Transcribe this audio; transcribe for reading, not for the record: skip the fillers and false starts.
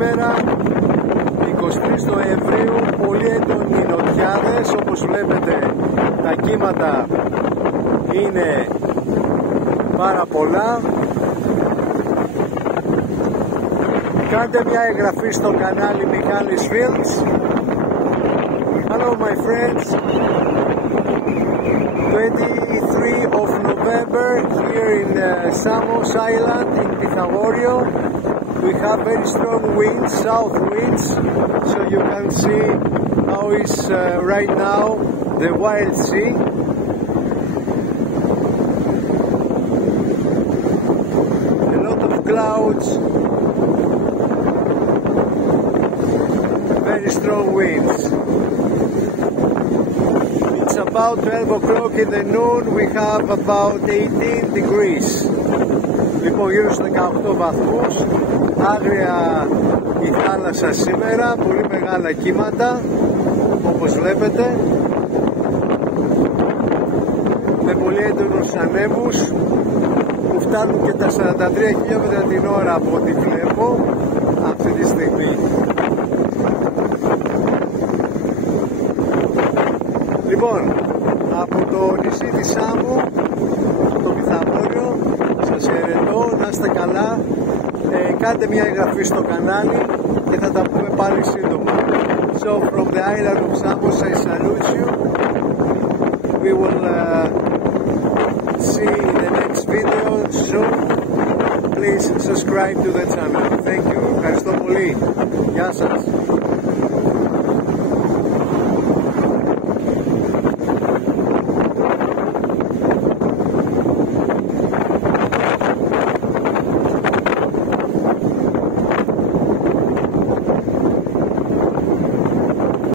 σήμερα, 23 Νοεμβρίου, πολύ έντονοι νοτιάδες. Όπως βλέπετε, τα κύματα είναι πάρα πολλά. Κάντε μια εγγραφή στο κανάλι MICHALI'S. Hello my friends, 23 of November here in Samos Island in Pythagorio. We have very strong winds, south winds, so you can see how is right now the wild sea. A lot of clouds, very strong winds. It's about 12 o'clock in the noon, we have about 18 degrees. Λοιπόν, γύρω στους 18 βαθμούς, άγρια η θάλασσα σήμερα, πολύ μεγάλα κύματα, όπως βλέπετε, με πολύ έντονους ανέμους που φτάνουν και τα 43 χιλιόμετρα την ώρα από ό,τι βλέπω αυτή τη στιγμή. Λοιπόν, από το νησί της Σάμο, το Pythagorio, σας χαιρετώ, να είστε καλά, κάντε μια εγγραφή στο κανάλι και θα τα πούμε πάλι σύντομα. So from the island of Samos I salute you. We will see in the next video soon. Please subscribe to the channel. Thank you. Ευχαριστώ πολύ. Γεια σας.